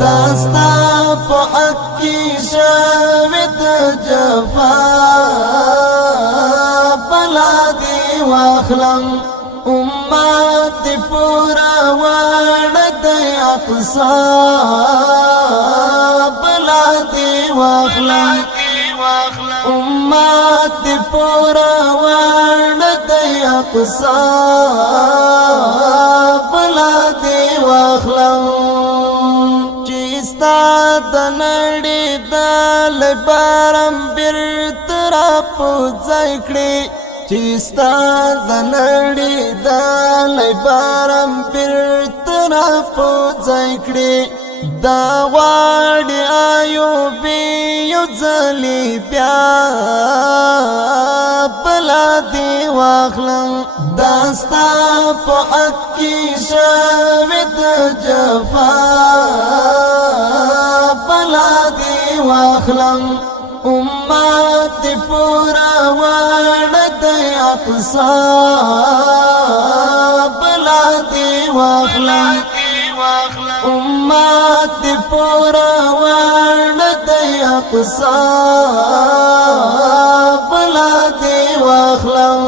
داستا په اکی شوید جفا بلا دی واخلم امت پورا وارد اقصا بلا دی واخلم امت پورا وارد اقصا بلا دی واخلم چیستا دنړې دل بارم بیرترا پوځای کړې چیستا دنړې دل بارم بیرترا پوځای کړې دا واړې ایوب یو ځلې بیا بلا دی واخلم داستا په اکی شوید جفا بلا دی واخلم امت پورا وارد اقصا بلا دی واخلم امت پورا وارد اقصا بلا دی واخلم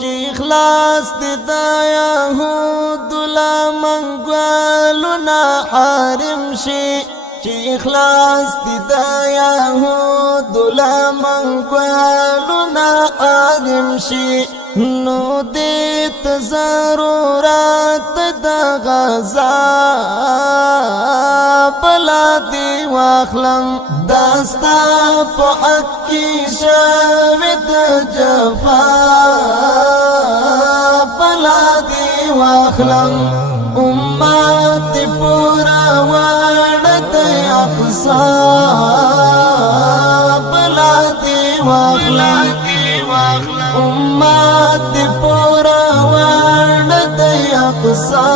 چی اخلاص دی دا یهود لمنگوالونا حارم شی چی اخلاص دی دا یهود لمنگوالونا حارم شی نو دیت ضرورت دا غزا بلا دی واخلم داستا پا اکی شوید جفا بلا دی واخلم امت پورا وارد اقصا بلا دی واخلم امت پورا وارد اقصا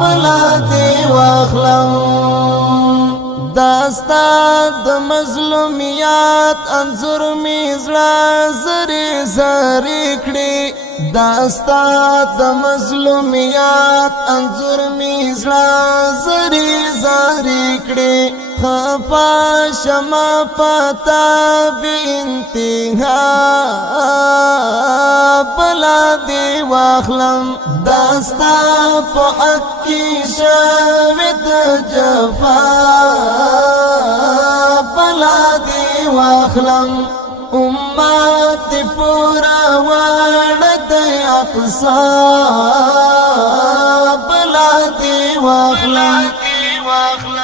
بلا دی واخلم داستا د مظلومیات انظر می زړه زری زری کړي داستا د مظلومیات انظر می زړه زری زری کړي خفا شما پتا بی انتہا بلا دی واخلم داستا پا اکی شوید جفا بلا دی واخلم امت پورا وارد اقصا بلا دی واخلم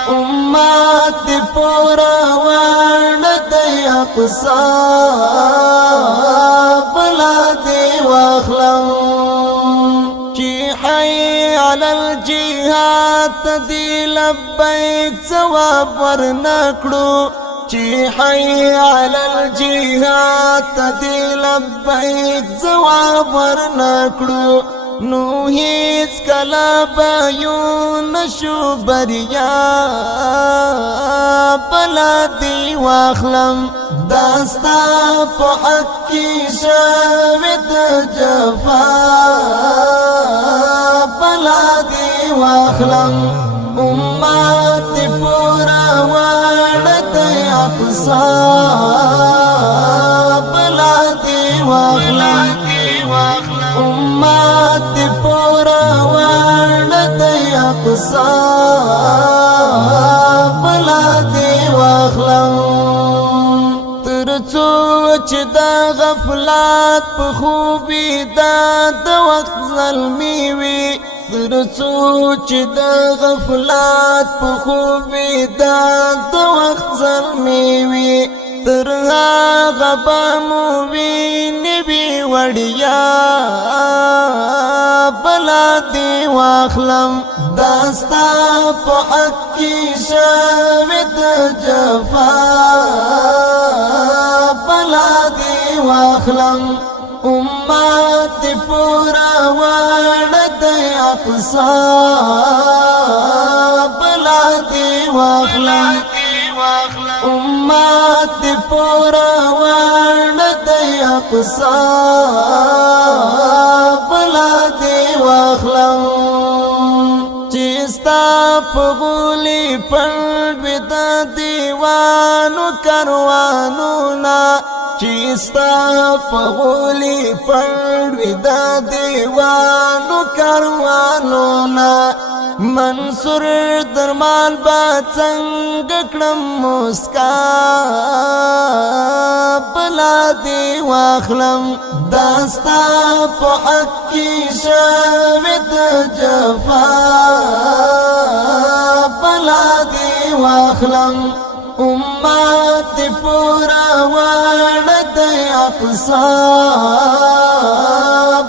امت پورا وارد اقصا بلا دی واخلم چی حی علی الجهاد دی لبیک ثواب ورنکړو چی حی علی الجهاد دی لبیک ثواب ورنکړو نو هیڅ کلا بایو نشو بریا بلا دی واخلم داستا په اکی شوید جفا بلا دی واخلم امت پورا وارد اقصا بلا دی واخلم امت پورا وارد اقصا بلا دی واخلم ترڅو چې دا غفلات په خوبي دا د وخت ظلمي وي ترڅو چې دا غفلات په خوبي دا د وخت ظلمي وي تر هغه به مو وینې وي وړیا بلا دی واخلم داستا په اکی شوید جفا بلا دی واخلم امت پورا وړ د اقصا بلا دی واخلم امت پورا وړ د اقصا بلا دی واخلم چستا پغولی پړ د دیوانو کاروانو نا چستا پغولی پړ د دیوانو کاروانو نا منصور درمان با څنګه کړم مسکا بلا دی واخلم داستا په حق کې شوه د جفا بلا دی واخلم امت پورا وړ د اقصا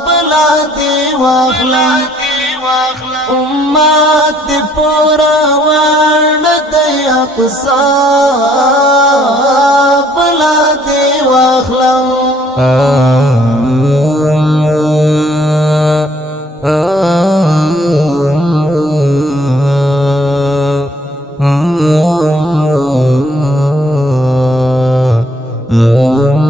بلا دی واخلم امت پورا وړ د اقصا بلا دی واخلم Oh